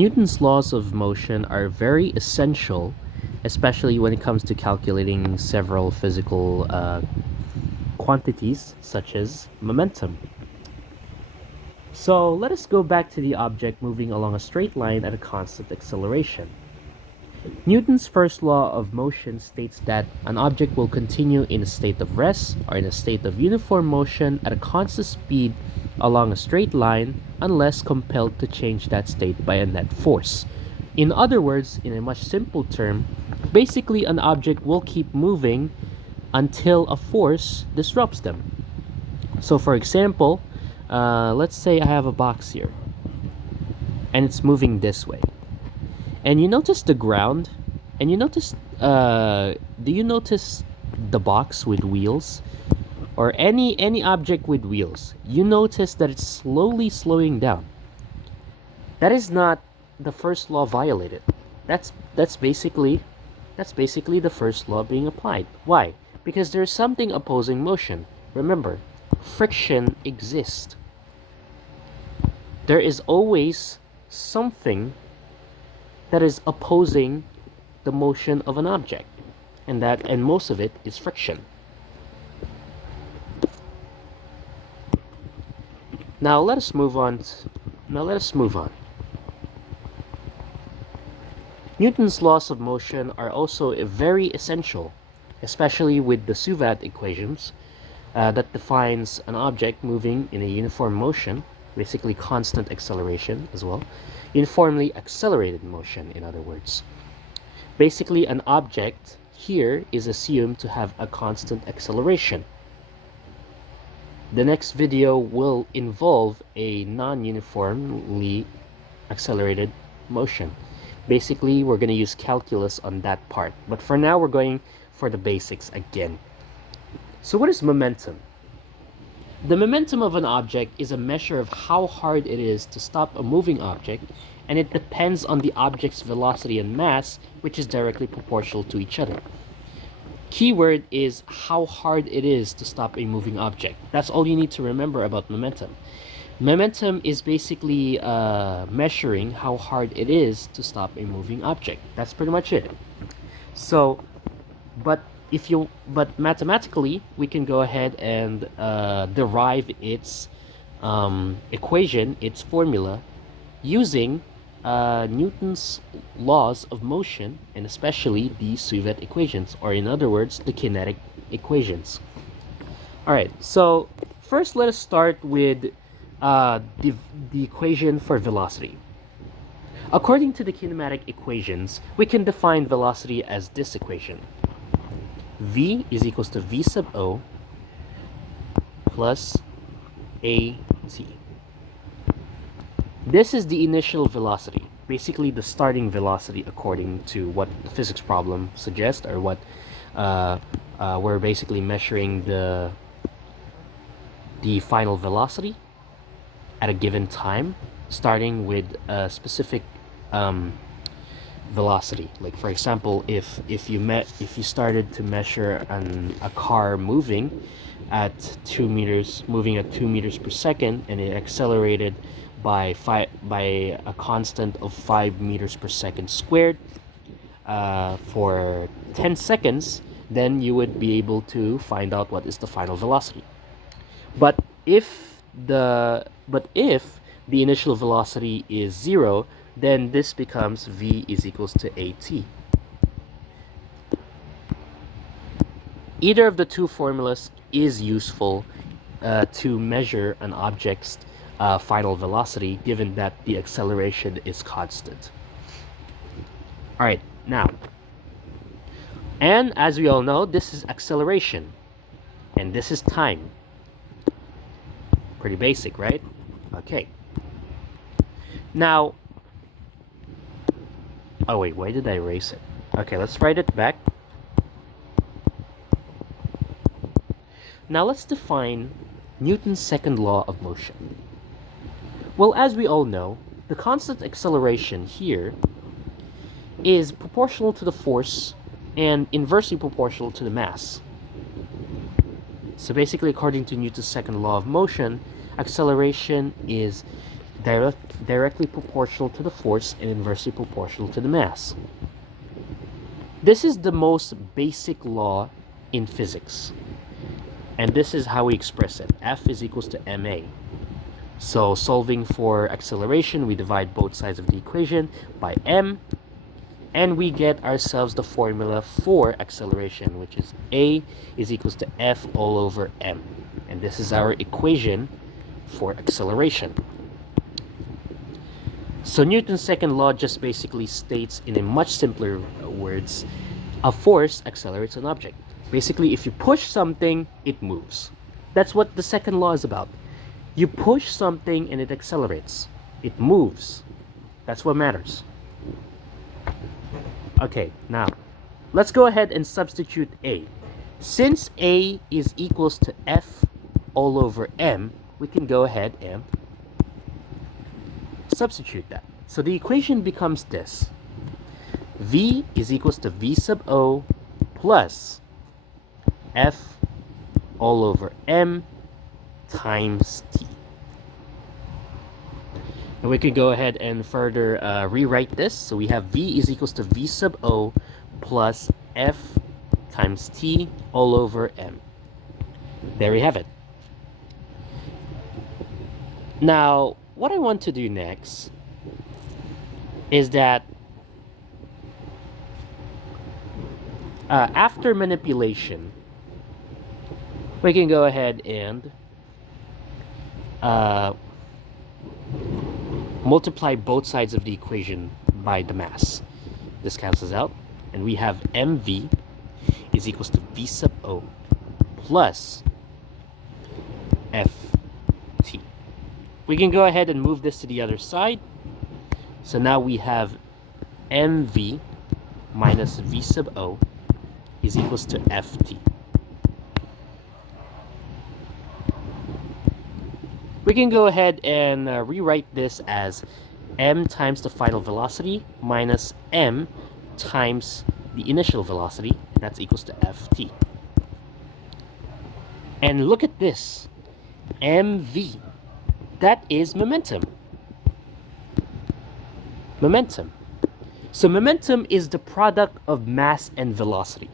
Newton's laws of motion are very essential, especially when it comes to calculating several physical quantities such as momentum. So let us go back to the object moving along a straight line at a constant acceleration. Newton's first law of motion states that an object will continue in a state of rest or in a state of uniform motion at a constant speed along a straight line unless compelled to change that state by a net force. In other words, in a much simple term, basically an object will keep moving until a force disrupts them. So for example, let's say I have a box here and it's moving this way. And you notice the ground, and you notice, do you notice the box with wheels? Or any object with wheels, you notice that it's slowing down. That is not the first law violated. That's basically the first law being applied. Why? Because there's something opposing motion. Remember, friction exists. There is always something that is opposing the motion of an object, and most of it is friction. Now let us move on. Newton's laws of motion are also very essential, especially with the Suvat equations that defines an object moving in a uniform motion, basically constant acceleration as well, uniformly accelerated motion, in other words. Basically, an object here is assumed to have a constant acceleration. The next video will involve a non-uniformly accelerated motion. Basically, we're going to use calculus on that part. But for now, we're going for the basics again. So what is momentum? The momentum of an object is a measure of how hard it is to stop a moving object, and it depends on the object's velocity and mass, which is directly proportional to each other. Keyword is how hard it is to stop a moving object. That's all you need to remember about momentum. Momentum is basically measuring how hard it is to stop a moving object. That's pretty much it. So, but mathematically, we can go ahead and derive its equation, its formula, using Newton's laws of motion, and especially the Suvat equations, or in other words, the kinetic equations. Alright, so first let us start with the equation for velocity. According to the kinematic equations, we can define velocity as this equation. V is equals to V sub O plus AT. This is the initial velocity, basically the starting velocity according to what the physics problem suggests, or what we're basically measuring the final velocity at a given time, starting with a specific velocity. Like for example, if you started to measure a car moving at 2 meters per second, and it accelerated by a constant of 5 meters per second squared for 10 seconds, then you would be able to find out what is the final velocity. But if the initial velocity is 0, then this becomes V is equals to AT. Either of the two formulas is useful to measure an object's final velocity, given that the acceleration is constant. Alright, now, and as we all know, this is acceleration, and this is time. Pretty basic, right? Okay. Now, oh wait, why did I erase it? Okay, let's write it back. Now let's define Newton's second law of motion. Well, as we all know, the constant acceleration here is proportional to the force and inversely proportional to the mass. So basically, according to Newton's second law of motion, acceleration is directly proportional to the force and inversely proportional to the mass. This is the most basic law in physics. And this is how we express it. F is equals to ma. So solving for acceleration, we divide both sides of the equation by m, and we get ourselves the formula for acceleration, which is a is equals to f all over m. And this is our equation for acceleration. So Newton's second law just basically states in a much simpler words, a force accelerates an object. Basically, if you push something, it moves. That's what the second law is about. You push something and it accelerates. It moves. That's what matters. Okay, now let's go ahead and substitute A. Since A is equals to F all over M, we can go ahead and substitute that. So the equation becomes this. V is equals to V sub O plus F all over M times T. And we can go ahead and further rewrite this. So we have V is equals to V sub O plus F times T all over M. There we have it. Now, what I want to do next is that after manipulation, we can go ahead and multiply both sides of the equation by the mass. This cancels out, and we have mv is equals to v sub o plus ft. We can go ahead and move this to the other side. So now we have mv minus v sub o is equals to ft. We can go ahead and rewrite this as m times the final velocity minus m times the initial velocity, and that's equals to ft. And look at this, mv, that is momentum. Momentum. So momentum is the product of mass and velocity.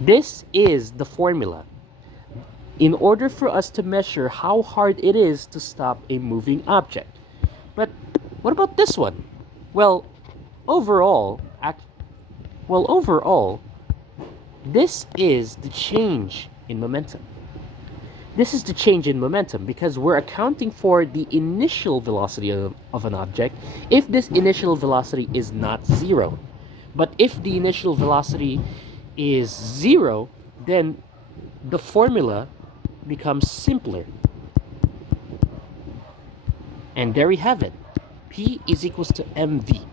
This is the formula in order for us to measure how hard it is to stop a moving object. But what about this one? Well, overall, this is the change in momentum. This is the change in momentum because we're accounting for the initial velocity of an object if this initial velocity is not zero. But if the initial velocity is zero, then the formula becomes simpler. And there we have it. P is equals to mv.